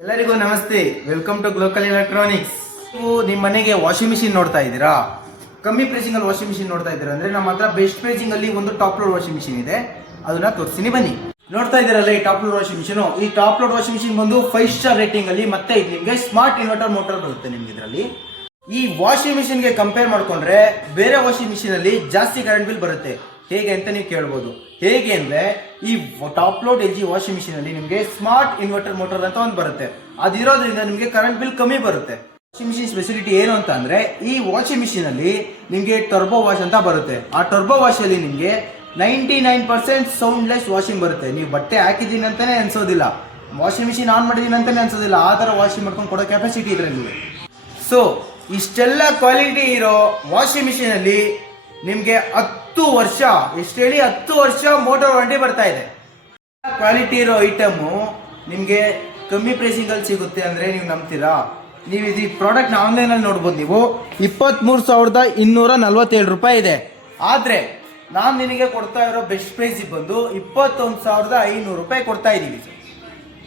ಎಲ್ಲರಿಗೂ ನಮಸ್ತೆ, welcome to ಗ್ಲೋಕಲ್ electronics. ನೀವು ನಿಮ್ಮ ಮನೆಗೆ ವಾಷಿಂಗ್ ಮಿಷಿನ್ ನೋಡ್ತಾ ಇದ್ದೀರಾ? ಕಮ್ಮಿ ಪ್ರೈಸಿಂಗ್ ಅಲ್ಲಿ ವಾಷಿಂಗ್ ಮಿಷಿನ್ ನೋಡ್ತಾ ಇದ್ದೀರಾ ಅಂದ್ರೆ ನಮ್ಮ ಹತ್ರ ಬೆಸ್ಟ್ ಪ್ರೈಸಿಂಗ್ ಅಲ್ಲಿ ಒಂದು ಟಾಪ್ ಲೋಡ್ ವಾಷಿಂಗ್ ಮಿಷಿನ್ ಇದೆ. ಅದನ್ನ ತೋರಿಸ್ತೀನಿ ಬನ್ನಿ. ನೋಡ್ತಾ ಇದ್ದೀರಲ್ಲ ಈ ಟಾಪ್ ಲೋಡ್ ವಾಷಿಂಗ್ ಮಿಷಿನ್. ಈ ಟಾಪ್ ಲೋಡ್ ವಾಷಿಂಗ್ ಮಿಷಿನ್ ಬಂದು 5 ಸ್ಟಾರ್ ರೇಟಿಂಗ್ ಅಲ್ಲಿ ಮತ್ತೆ ಇದು ನಿಮಗೆ ಸ್ಮಾರ್ಟ್ ಇನ್ವರ್ಟರ್ ಮೋಟರ್ ಬರುತ್ತೆ ನಿಮ್ಗೆ ಇದರಲ್ಲಿ. ಈ ವಾಷಿಂಗ್ ಮಿಷಿನ್ ಗೆ ಕಂಪೇರ್ ಮಾಡ್ಕೊಂಡ್ರೆ ಬೇರೆ ವಾಷಿಂಗ್ ಮಿಷಿನ್ ಅಲ್ಲಿ ಜಾಸ್ತಿ ಕರೆಂಟ್ ಬಿಲ್ ಬರುತ್ತೆ. ಹೇಗೆ ಅಂತ ನೀವು ಕೇಳ್ಬೋದು. ಹೇಗೆ ಅಂದ್ರೆ ಈ top load LG washing machine ಅಲ್ಲಿ ನಿಮಗೆ ಸ್ಮಾರ್ಟ್ ಇನ್ವರ್ಟರ್ ಮೋಟರ್ ಅಂತ ಒಂದು ಬರುತ್ತೆ. ಅದಿರೋದ್ರಿಂದ ನಿಮಗೆ ಕರೆಂಟ್ ಬಿಲ್ ಕಮ್ಮಿ ಬರುತ್ತೆ. ವಾಷಿಂಗ್ ಮಿಷಿನ್ ಸ್ಪೆಸಿಲಿಟಿ ಏನು ಅಂತ ಅಂದ್ರೆ ಈ ವಾಷಿಂಗ್ ಮಿಷಿನ್ ಅಲ್ಲಿ ನಿಮಗೆ ಟರ್ಬೋ ವಾಶ್ ಅಂತ ಬರುತ್ತೆ. ಆ ಟರ್ಬೋ ವಾಶ್ ಅಲ್ಲಿ ನಿಮಗೆ 99% ಸೌಂಡ್ಲೆಸ್ ವಾಷಿಂಗ್ ಬರುತ್ತೆ. ನೀವು ಬಟ್ಟೆ ಹಾಕಿದೀನಿ ಅಂತಾನೆ ಅನ್ಸೋದಿಲ್ಲ, ವಾಷಿಂಗ್ ಮಿಷಿನ್ ಆನ್ ಮಾಡಿದೀನಿ ಅಂತಾನೆ ಅನ್ಸೋದಿಲ್ಲ. ಆ ತರ ವಾಷಿಂಗ್ ಮಾಡ್ಕೊಂಡು ಕೊಡೋ ಕೆಪಾಸಿಟಿ ಇದರಲ್ಲಿ. ಸೊ ಇಷ್ಟೆಲ್ಲ ಕ್ವಾಲಿಟಿ ಇರೋ ವಾಷಿಂಗ್ ಮಿಷಿನ್ ಅಲ್ಲಿ ನಿಮ್ಗೆ 10 ವರ್ಷ, ಎಷ್ಟು ಹೇಳಿ 10 ವರ್ಷ ಮೋಟರ್ ವಾರಂಟಿ ಬರ್ತಾ ಇದೆ. ಕ್ವಾಲಿಟಿ ಇರೋ ಐಟಮ್ ನಿಮ್ಗೆ ಕಮ್ಮಿ ಪ್ರೈಸಿಂಗ್ ಅಲ್ಲಿ ಸಿಗುತ್ತೆ ಅಂದ್ರೆ ನೀವು ನಂಬ್ತೀರಾ? ನೀವು ಇದು ಪ್ರಾಡಕ್ಟ್ ಆನ್ಲೈನ್ ಅಲ್ಲಿ ನೋಡ್ಬೋದು. ನೀವು 23,247 ರೂಪಾಯಿ ಇದೆ. ಆದ್ರೆ ನಾನು ನಿನಗೆ ಕೊಡ್ತಾ ಇರೋ ಬೆಸ್ಟ್ ಪ್ರೈಸ್ ಬಂದು 21,500 ರೂಪಾಯಿ ಕೊಡ್ತಾ ಇದೀವಿ.